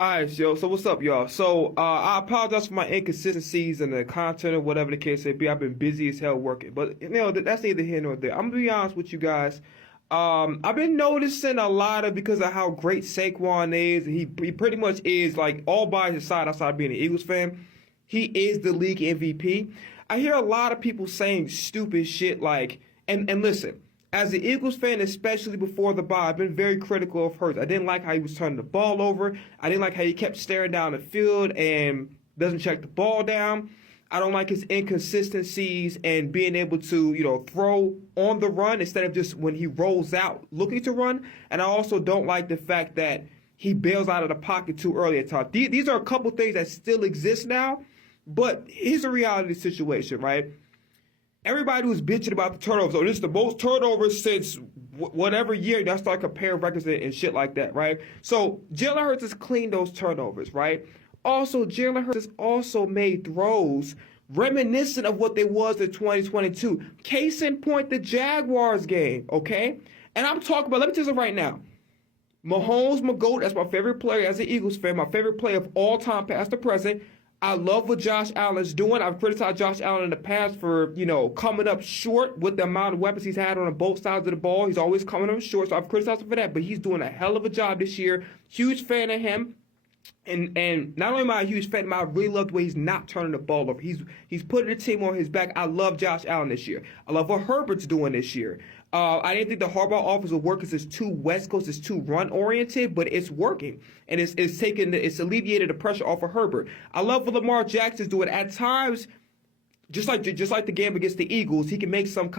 All right, yo. So what's up, y'all? So I apologize for my inconsistencies in the content or whatever the case may be. I've been busy as hell working, but that's neither here nor there. I'm gonna be honest with you guys. I've been noticing a lot of because of how great Saquon is. He pretty much is like all by his side outside of being an Eagles fan. He is the league MVP. I hear a lot of people saying stupid shit like, and listen. As an Eagles fan, especially before the bye, I've been very critical of Hurts. I didn't like how he was turning the ball over. I didn't like how he kept staring down the field and doesn't check the ball down. I don't like his inconsistencies and being able to, throw on the run instead of just when he rolls out looking to run. And I also don't like the fact that he bails out of the pocket too early at times. These are a couple things that still exist now, but here's a reality situation, right? Everybody was bitching about the turnovers. Oh, this is the most turnovers since whatever year. Y'all start comparing records and shit like that, right? So Jalen Hurts has cleaned those turnovers, right? Also, Jalen Hurts has also made throws reminiscent of what they was in 2022. Case in point, the Jaguars game, okay? And I'm talking about, let me tell you right now. Mahomes, my GOAT, that's my favorite player as an Eagles fan, my favorite player of all time, past to present. I love what Josh Allen's doing. I've criticized Josh Allen in the past for, coming up short with the amount of weapons he's had on both sides of the ball. He's always coming up short, so I've criticized him for that. But he's doing a hell of a job this year. Huge fan of him. And not only am I a huge fan, but I really love the way he's not turning the ball over. He's putting the team on his back. I love Josh Allen this year. I love what Herbert's doing this year. I didn't think the Harbaugh offense would work because it's too West Coast, it's too run oriented, but it's working and it's alleviated the pressure off of Herbert. I love what Lamar Jackson's doing at times. Just like the game against the Eagles, he can make some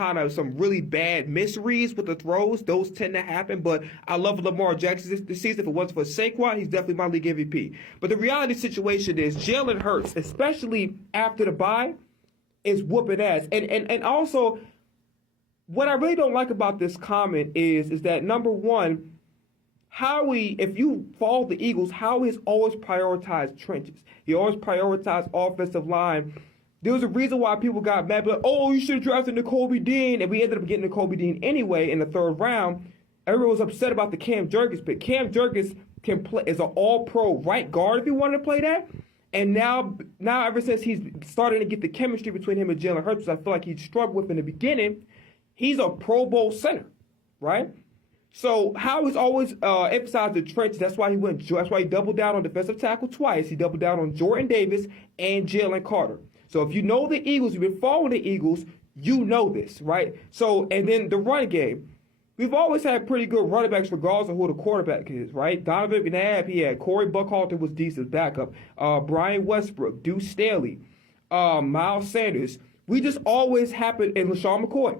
really bad misreads with the throws. Those tend to happen, but I love Lamar Jackson this season. If it wasn't for Saquon, he's definitely my league MVP. But the reality situation is Jalen Hurts, especially after the bye, is whooping ass. And also, what I really don't like about this comment is that, number one, Howie, if you follow the Eagles, Howie's always prioritized trenches. He always prioritized offensive line. There was a reason why people got mad, but you should have drafted Nakobe Dean, and we ended up getting Nakobe Dean anyway in the third round. Everyone was upset about the Cam Jurgens pick. Cam Jurgens can play as an all-pro right guard if he wanted to play that. And now ever since he's starting to get the chemistry between him and Jalen Hurts, which I feel like he struggled with in the beginning, he's a Pro Bowl center, right? So Howie's always emphasized the trenches. That's why he doubled down on defensive tackle twice. He doubled down on Jordan Davis and Jalen Carter. So if you know the Eagles, you've been following the Eagles, you know this, right? So, and then the run game. We've always had pretty good running backs regardless of who the quarterback is, right? Donovan McNabb, he had Corey Buckhalter was decent backup. Brian Westbrook, Deuce Staley, Miles Sanders. We just always happen, and LaShawn McCoy.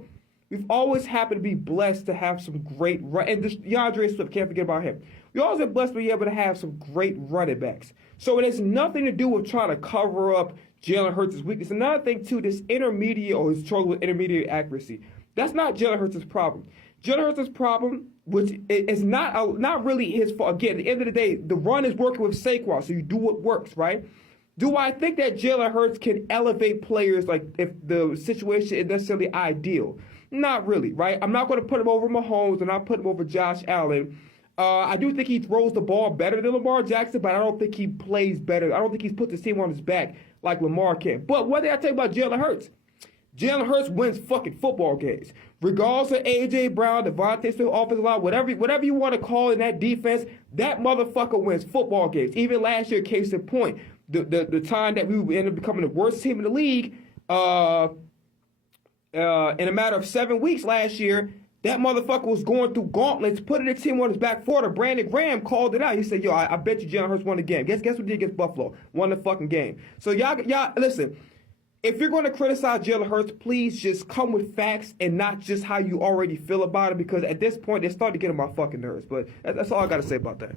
We've always happened to be blessed to have some great and DeAndre Swift, can't forget about him. We always been blessed to be able to have some great running backs. So it has nothing to do with trying to cover up Jalen Hurts' weakness. Another thing, too, this intermediate or his struggle with intermediate accuracy. That's not Jalen Hurts' problem. Jalen Hurts' problem, which is not really his fault. Again, at the end of the day, the run is working with Saquon, so you do what works, right? Do I think that Jalen Hurts can elevate players like if the situation is necessarily ideal? Not really, right? I'm not going to put him over Mahomes. I'm not putting him over Josh Allen. I do think he throws the ball better than Lamar Jackson, but I don't think he plays better. I don't think he's put this team on his back like Lamar can. But what did I tell you about Jalen Hurts? Jalen Hurts wins fucking football games. Regardless of A.J. Brown, Devontae Smith, offensive line, whatever you want to call in that defense, that motherfucker wins football games. Even last year, case in point, the time that we ended up becoming the worst team in the league, in a matter of 7 weeks last year, that motherfucker was going through gauntlets, putting the team on his back foot. Brandon Graham called it out. He said, I bet you Jalen Hurts won the game. Guess what he did against Buffalo? Won the fucking game. So y'all, listen, if you're going to criticize Jalen Hurts, please just come with facts and not just how you already feel about it, because at this point, they're starting to get on my fucking nerves. But that's all I got to say about that.